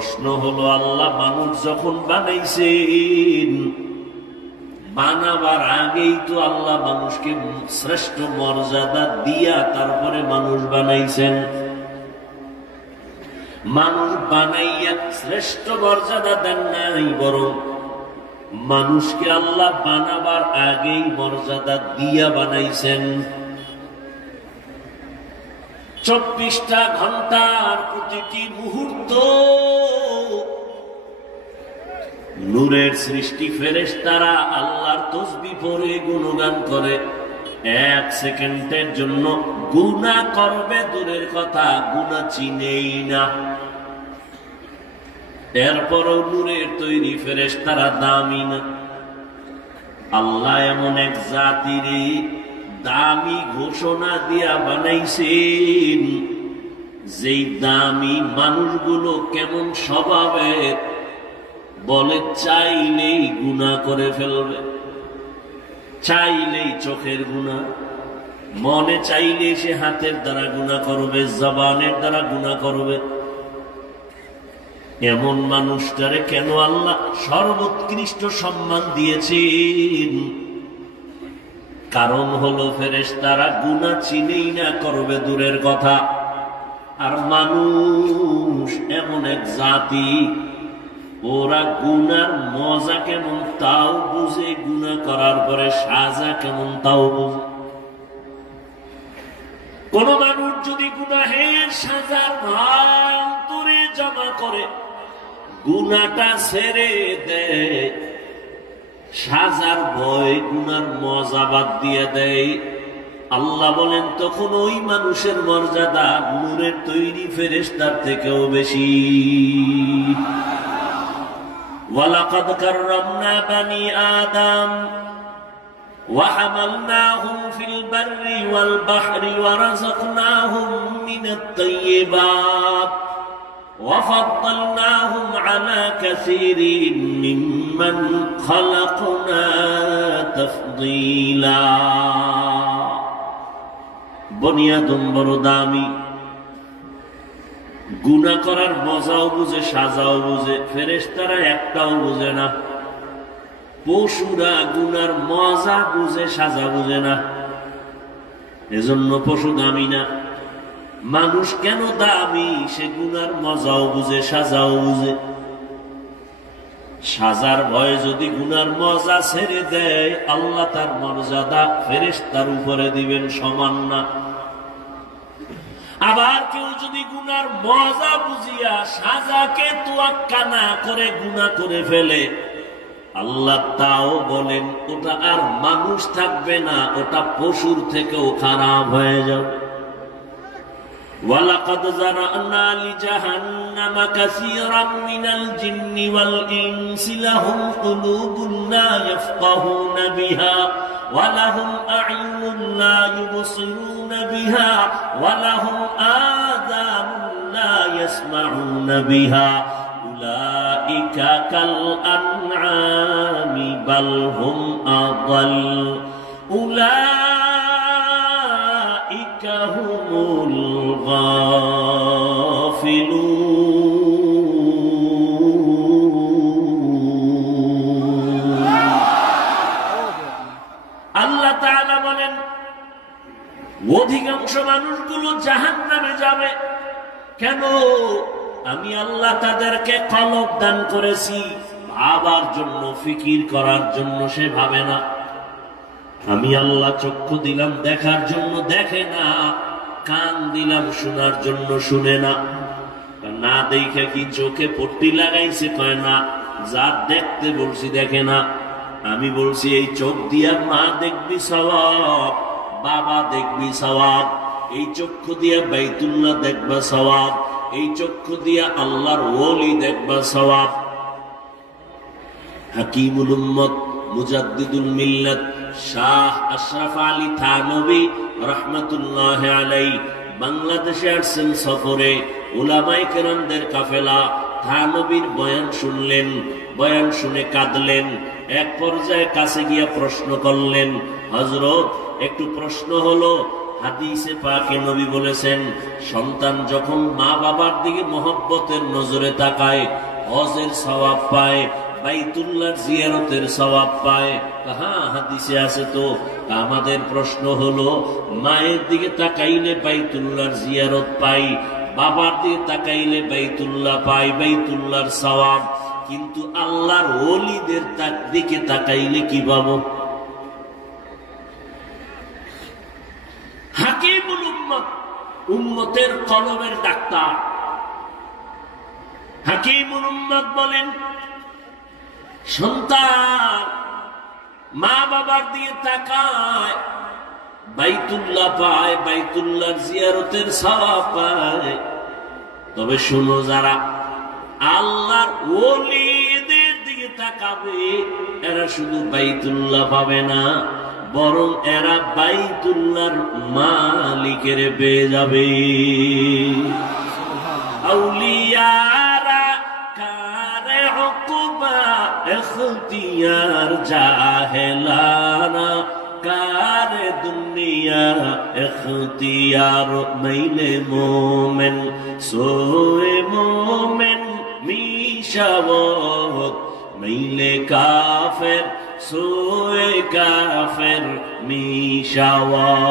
প্রশ্ন হলো, আল্লাহ মানুষ যখন বানাইছেন, বানাবার আগেই তো আল্লাহ মানুষকে শ্রেষ্ঠ মর্যাদা দিয়া তারপরে মানুষ বানাইছেন। মানুষ বানাইয়া শ্রেষ্ঠ মর্যাদা দেন নাই, বরং মানুষকে আল্লাহ বানাবার আগেই মর্যাদা দিয়া বানাইছেন। 24টা ঘন্টার প্রতিটি মুহূর্ত নূরের সৃষ্টি ফেরেশতারা আল্লাহর তাসবিহ পড়ে গুণগান করে। 1 সেকেন্ডের জন্য গুনাহ করবে দূরের কথা, গুনাহ চিনেই না। এরপরও নূরের তৈরি ফেরেশতারা দামি না। আল্লাহ এমন এক জাতিরে দামি ঘোষণা দিয়া বানাইছেন, যেই দামি মানুষগুলো কেমন স্বভাবের, বলে চাইলেই গুনাহ করে ফেলবে, চাইলেই চোখের গুনাহ, মনে চাইলে সে হাতের দ্বারা গুনাহ করবে, জবানের দ্বারা গুনাহ করবে। এমন মানুষটারে কেন আল্লাহ সর্বোৎকৃষ্ট সম্মান দিয়েছেন? কারণ হলো ফেরেশতারা গুনাহ চিনেই না, করবে দূরের কথা। আর মানুষ এমন এক জাতি, ওরা গুনার মজা কেমন তাও বুঝে, গুনাহ করার পরে সাজা কেমন তাও বুঝে। কোন মানুষ যদি গুনাহের সাজার ভান তোরে জমা করে গুনাহটা ছেড়ে দেয়, সাজার ভয় গুনার মজা বাদ দিয়ে দেয়, আল্লাহ বলেন তখন ওই মানুষের মর্যাদা নূরের তৈরি ফেরেশতার থেকেও বেশি। ওয়ালাকাদ কাররামনা বানি আদম وحملناهم في البر والبحر ورزقناهم من الطيبات وفضلناهم على كثير ممن خلقنا تفضيلا। বনি আদম বড় দামি, গুনাহ করার মজাও বুঝে, সাজাও বুঝে। ফেরেশতারা একটাও বুঝে না। পশুরা গুনার মজা বুঝে, সাজা বুঝে না, এজন্য পশু দামি না। মানুষ কেন দামি? সে গুনার মজাও বুঝে, সাজাও বুঝে। সাজার ভয়ে যদি গুনার মজা ছেড়ে দেয়, আল্লাহ তার মর্যাদা ফেরেশতার উপরে দিবেন সমান না। আবার কেউ যদি গুনার মজা বুঝিয়া সাজাকে তোয়াক্কা না করে গুনাহ করে ফেলে, আল্লাহ তাও বলেন ওটা আর মানুষ থাকবে না, ওটা পশুর থেকেও খারাপ হয়ে যাবে। ওয়ালাকাদ যারানা লিজাহান্নামা কাসীরাম মিনাল জিন্নি ওয়াল ইনসি লাহুম কুলুবুন লা ইয়াফকাহুনা বিহা ওয়া লাহুম আ'ইনুন লা ইউবসিরুনা বিহা ওয়া লাহুম আযানুন লা ইয়াসমাউনা বিহা উলাইকা কাল আনআমি বাল হুম আযাল উলাইকা হুমুল গাফিলুন। আল্লাহ তাআলা বলেন অধিকাংশ মানুষগুলো জাহান্নামে যাবে। কেন? আমি আল্লাহ তাদেরকে কলব দান করেছি, ভাবার জন্য, ফিকির করার জন্য সে ভাবে না। আমি আল্লাহ চক্ষু দিলাম দেখার জন্য, দেখে না। কান দিলাম শোনার জন্য, শুনে না। না দেখে কি চোখে পট্টি লাগাইছে? কয় না। যা দেখতে বলছি দেখে না। আমি বলছি এই চোখ দিয়া মা দেখবি সওয়াব, বাবা দেখবি সওয়াব। এই চক্ষু দিয়া বাইতুল্লাহ দেখবা সওয়াব, এই চক্ষু দিয়া আল্লাহর ওলি দেখবা সওয়াব। হাকিমুল উম্মত মুজাদ্দিদুল মিল্লাত শাহ আশরাফ আলী থানভী রাহমাতুল্লাহি আলাইহি বাংলাদেশে আসছেন সফরে। উলামায়ে কেরামদের কাফেলা থানভীর বয়ান শুনলেন, বয়ান শুনে কাঁদলেন। এক পর্যায়ে কাছে গিয়া প্রশ্ন করলেন, হযরত একটু প্রশ্ন হলো, হাদিসে পাকে নবী বলেছেন, সন্তান যখন মা বাবার দিকে মহব্বতের নজরে তাকায়, হজের সওয়াব পায়, বাইতুল্লাহর জিয়ারতের সওয়াব পায়। হ্যাঁ, হাদিসে আছে তো। আমাদের প্রশ্ন হলো, মায়ের দিকে তাকাইলে বাইতুল্লাহর জিয়ারত পাই, বাবার দিকে তাকাইলে বাইতুল্লাহ পাই, বাইতুল্লাহর সওয়াব, কিন্তু আল্লাহর ওলিদের দিকে তাকাইলে কি পাবো? হাকিমুল উম্মত, উম্মতের কলবের ডাক্তার। হাকিমুল উম্মত বলেন, সন্তান মা বাবার দিয়ে তাকায়, বাইতুল্লাহ পায়, বাইতুল্লাহর জিয়ারতের সওয়াব পায়। তবে শুনো, যারা আল্লাহর ওলিদের দিকে তাকাবে, এরা শুধু বাইতুল্লাহ পাবে না, বরং এরা বাইতুল্লাহর মালিকের পেয়ে যাবে। আউলিয়ারা কারে উকবা ইখতিয়ার জাহেলানা, কারে দুনিয়া ইখতিয়ার মাইলে মোমেন সোয়ে মোমেন মিশাওয়াত, মাইলে কাফের সোয়ে কাফের মিশাওয়াত।